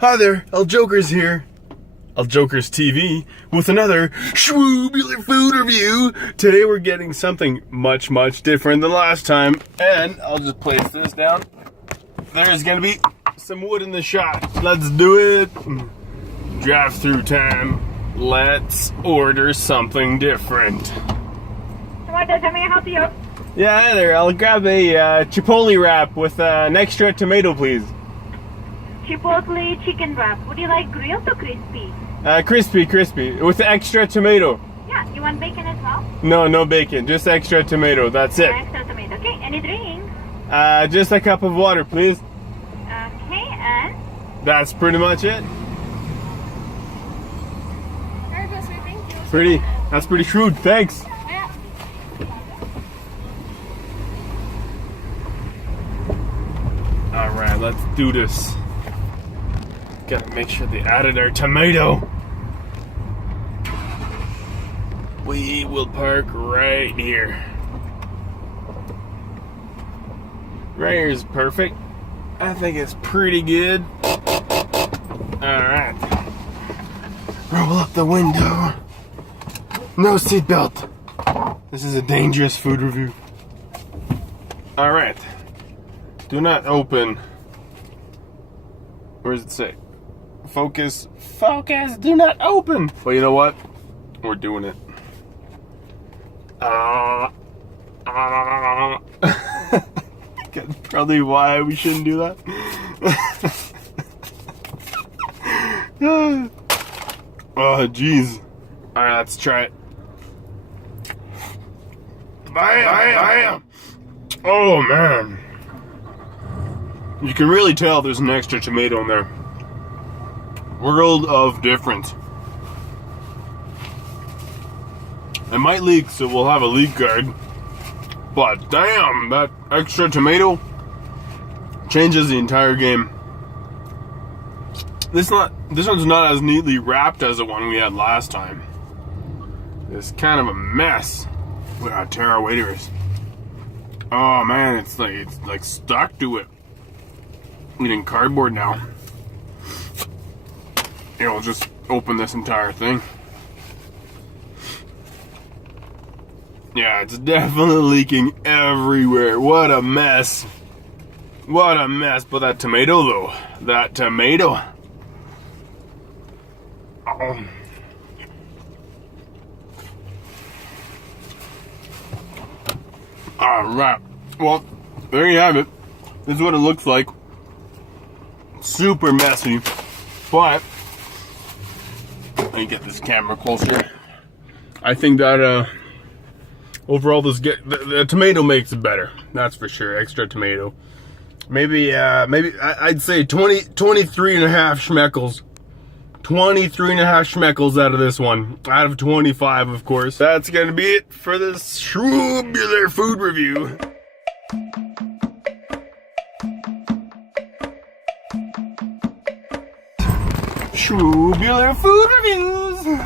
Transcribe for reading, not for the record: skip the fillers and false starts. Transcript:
Hi there, Ljokerz here. Ljokerz TV with another Swoodbular food review. Today we're getting something much different than last time, and I'll just place this down. There's gonna be some wood in the shot. Let's do it. Drive-through time. Let's order something different. Tomato, may I help you? Yeah, hi there. I'll grab a chipotle wrap with an extra tomato, please. Chipotle chicken wrap. Would you like grilled or crispy? Crispy, with the extra tomato. Yeah, you want bacon as well? No bacon, just extra tomato, that's it. Extra tomato. Okay, any drink? Just a cup of water, please. Okay, and? That's pretty much it. Very good, sweet, thank you. That's pretty shrewd, thanks. Yeah. Alright, let's do this. Gotta make sure they added our tomato. We will park right here. Right here is perfect. I think it's pretty good. Alright. Roll up the window. No seatbelt. This is a dangerous food review. Alright. Do not open. Where does it say? Focus, do not open. Well, you know what? We're doing it. That's probably why we shouldn't do that. Oh, jeez. Alright, let's try it. Bam! Oh, man. You can really tell there's an extra tomato in there. World of difference. It might leak, so we'll have a leak guard. But damn, that extra tomato changes the entire game. This one's not as neatly wrapped as the one we had last time. It's kind of a mess. Look how tear our waiters. Oh man, it's like stuck to it. Eating cardboard now. Here, we'll just open this entire thing. Yeah, it's definitely leaking everywhere. What a mess. What a mess. But that tomato, though. That tomato. Oh. Alright. Well, there you have it. This is what it looks like. Super messy. But let me get this camera closer. I think that overall the tomato makes it better. That's for sure. Extra tomato. Maybe I'd say 23 and a half schmeckles. 23 and a half schmeckles out of this one. Out of 25, of course. That's gonna be it for this Swoodbular food review. Swoodbular food reviews.